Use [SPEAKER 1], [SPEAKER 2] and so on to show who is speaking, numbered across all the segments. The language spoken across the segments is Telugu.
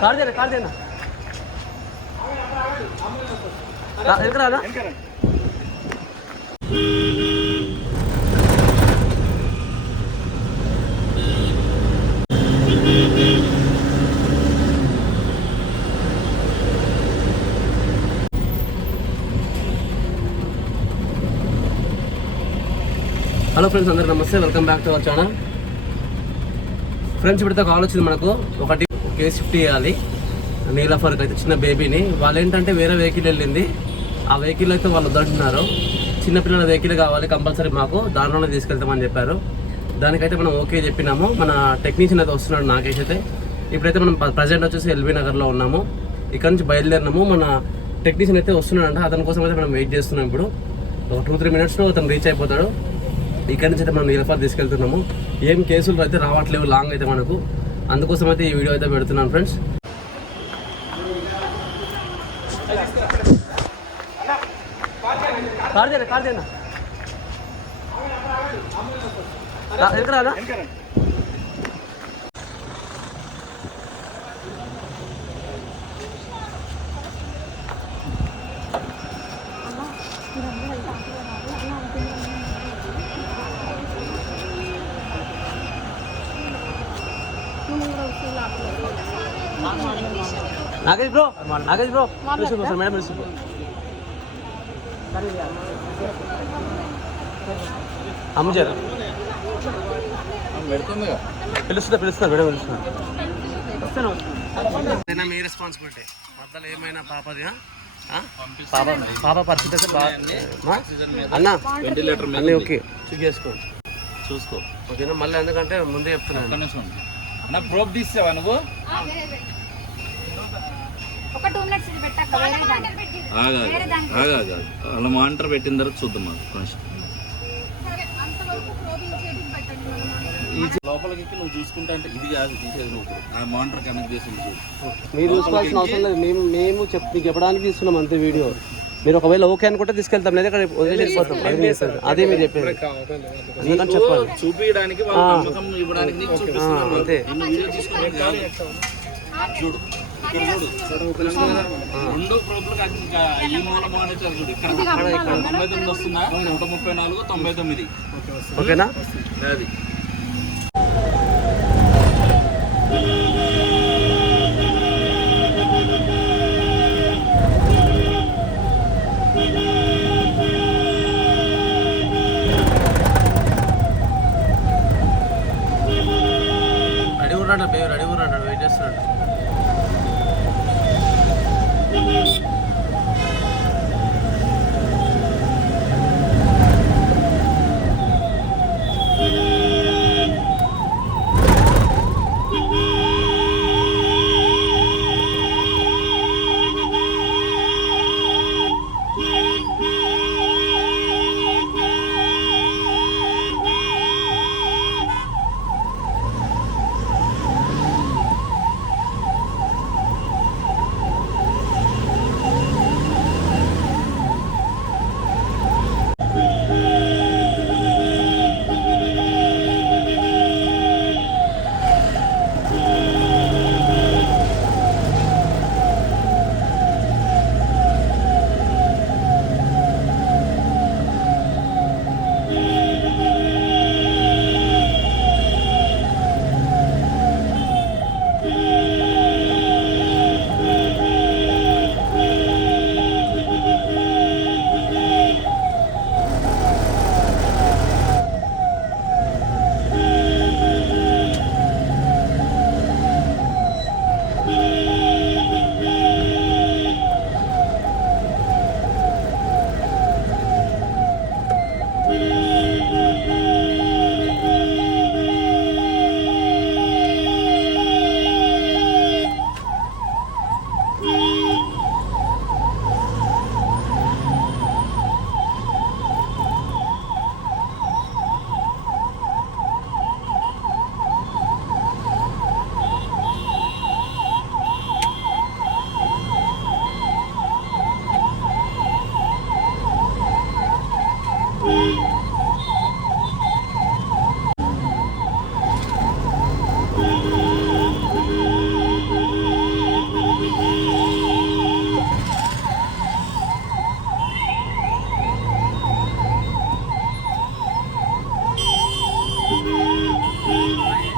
[SPEAKER 1] కార్ చేయరా కార్ చేయనా ఎక్కడ రాదా హలో ఫ్రెండ్స్ అందరికి నమస్తే welcome back to our channel friends ఇప్పుడు కాల్ వచ్చింది మనకు ఒకటి కేసు షిఫ్ట్ చేయాలి. నీలఫర్కి అయితే చిన్న బేబీని వాళ్ళు ఏంటంటే వేరే వెహికల్ వెళ్ళింది. ఆ వెహికల్ అయితే వాళ్ళు వద్దంటున్నారు చిన్నపిల్లల వెహికల్ కావాలి కంపల్సరీ మాకు. దానిలోనే తీసుకెళ్తామని చెప్పారు. దానికైతే మనం ఓకే చెప్పినాము. మన టెక్నీషియన్ అయితే వస్తున్నాడు నాకేసైతే అయితే. ఇప్పుడైతే మనం ప్రజెంట్ వచ్చేసి ఎల్బీ నగర్లో ఉన్నాము. ఇక్కడ నుంచి బయలుదేరినాము. మన టెక్నీషియన్ అయితే వస్తున్నాడంట. అతని కోసం అయితే మనం వెయిట్ చేస్తున్నాం ఇప్పుడు. ఒక టూ త్రీ మినిట్స్లో అతను రీచ్ అయిపోతాడు. ఇక్కడ నుంచి అయితే మనం నీలఫర్ తీసుకెళ్తున్నాము. ఏం కేసులు అయితే రావట్లేవు లాంగ్ అయితే మనకు. అందుకోసం అయితే ఈ వీడియో అయితే పెడుతున్నాను ఫ్రెండ్స్ కార్ చేయరా కార్ చేయనా ఎక్కడ Nagesh bro Nagesh bro. Receive sir madam receive అమ్మజారు పిలుస్తుందా పిలుస్తున్నా మేడం పిలుస్తున్నా. మీ రెస్పాన్సిబిలిటీ మధ్యలో ఏమైనా పాపది? పాప. పాప పరిస్థితి అయితే బాగా? అన్న.
[SPEAKER 2] వెంటిలేటర్
[SPEAKER 1] అన్నీ ఓకే. చెక్ చేసుకో.
[SPEAKER 2] చూసుకో.
[SPEAKER 1] ఓకేనా? మళ్ళీ ఎందుకంటే ముందే చెప్తున్నాను.
[SPEAKER 2] అన్న ప్రోబ్ తీసావా నువ్వు? అలా మానిటర్ పెట్టిన తర్వాత చూద్దాం మాకు. ఈ లోపలికి నువ్వు చూసుకుంటా అంటే ఇది కాదు తీసేది నువ్వు. ఆ మానిటర్ కనెక్ట్ చేసి
[SPEAKER 1] మీరు చూసుకోవాల్సిన అవసరం లేదు. మేము మేము చెప్ చెప్పడానికి ఇస్తున్నాం అంతే వీడియో. మీరు ఒకవేళ ఓకే అనుకుంటే తీసుకెళ్తాం లేదా ఇక్కడ వదిలేసి వెళ్ళిపోతాం. అది మీరు చెప్పేది. ఎందుకంటే చెప్పాలి.
[SPEAKER 2] చూపించడానికి వాళ్ళు నమ్మకం ఇవ్వడానికి నీకు చూపిస్తున్నారు.
[SPEAKER 1] అంతే.
[SPEAKER 2] నిన్ను వీడియో తీసుకునేది కాదు చూడు ఇక్కడ చూడు రెండు ప్రోబ్లకు ఇంకా ఈ మూల మానిటర్ చూడు. ఇక్కడ ఇక్కడ తొంభై తొమ్మిది వస్తుందా నూట ముప్పై నాలుగు తొంభై తొమ్మిది.
[SPEAKER 1] ఓకేనా?
[SPEAKER 2] అది.
[SPEAKER 1] రెడీ ఉన్నాడు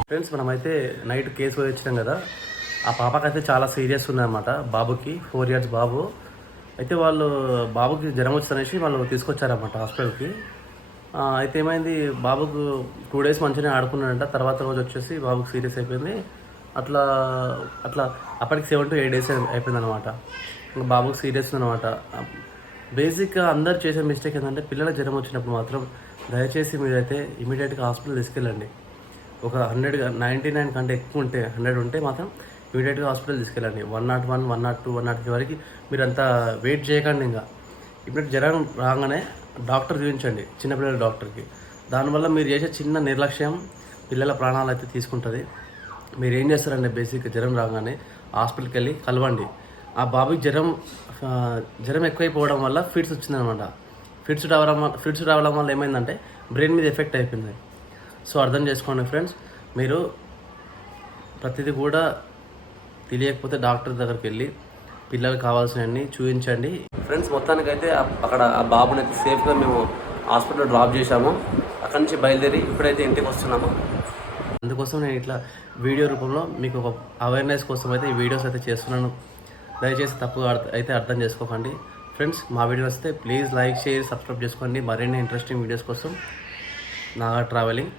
[SPEAKER 1] ఫ్రెండ్స్ మనమైతే నైట్ కేసు వచ్చినాం కదా. ఆ పాపకైతే చాలా సీరియస్ ఉందన్నమాట బాబుకి ఫోర్ ఇయర్స్ బాబు. అయితే వాళ్ళు బాబుకి జ్వరం వచ్చిందనేసి వాళ్ళు తీసుకొచ్చారన్నమాట హాస్పిటల్కి అయితే ఏమైంది బాబుకు టూ డేస్ మంచిగానే ఆడుకున్నాడంట తర్వాత రోజు వచ్చేసి బాబుకి సీరియస్ అయిపోయింది. అట్లా అట్లా అప్పటికి సెవెన్ టు ఎయిట్ డేస్ అయిపోయింది అనమాట ఇంకా బాబుకి సీరియస్ అనమాట బేసిక్గా అందరు చేసే మిస్టేక్ ఏంటంటే పిల్లల జ్వరం వచ్చినప్పుడు మాత్రం దయచేసి మీరైతే ఇమీడియట్గా హాస్పిటల్ తీసుకెళ్ళండి. ఒక హండ్రెడ్ నైంటీ నైన్ కంటే ఎక్కువ ఉంటే హండ్రెడ్ ఉంటే మాత్రం ఇమీడియట్గా హాస్పిటల్ తీసుకెళ్ళండి. One nought one one nought two one nought three వరకు మీరు అంతా వెయిట్ చేయకండి ఇంకా. ఇప్పుడు జ్వరం రాగానే డాక్టర్ చూపించండి చిన్నపిల్లల డాక్టర్కి. దానివల్ల మీరు చేసే చిన్న నిర్లక్ష్యం పిల్లల ప్రాణాలు అయితే తీసుకుంటుంది. మీరు ఏం చేస్తారంటే బేసిక్ జ్వరం రాగానే హాస్పిటల్కి వెళ్ళి కలవండి. ఆ బాబుకి జ్వరం జ్వరం ఎక్కువైపోవడం వల్ల ఫిట్స్ వచ్చిందనమాట. ఫిట్స్ రావడం ఫిట్స్ రావడం వల్ల ఏమైందంటే బ్రెయిన్ మీద ఎఫెక్ట్ అయిపోయింది. సో అర్థం చేసుకోండి ఫ్రెండ్స్. మీరు ప్రతిదీ కూడా తెలియకపోతే డాక్టర్ దగ్గరికి వెళ్ళి పిల్లలకు కావాల్సినవన్నీ చూపించండి ఫ్రెండ్స్ మొత్తానికి అయితే అక్కడ ఆ బాబుని అయితే సేఫ్గా మేము హాస్పిటల్లో డ్రాప్ చేశాము. అక్కడి నుంచి బయలుదేరి ఇప్పుడైతే ఇంటికి వస్తున్నాము. అందుకోసం నేను ఇట్లా వీడియో రూపంలో మీకు ఒక అవేర్నెస్ కోసం అయితే ఈ వీడియోస్ అయితే చేస్తున్నాను. దయచేసి తప్పుగా అయితే అర్థం చేసుకోకండి. ఫ్రెండ్స్ మా వీడియో వస్తే ప్లీజ్ లైక్ షేర్ సబ్స్క్రైబ్ చేసుకోండి. మరిన్ని ఇంట్రెస్టింగ్ వీడియోస్ కోసం నాగా ట్రావెలింగ్.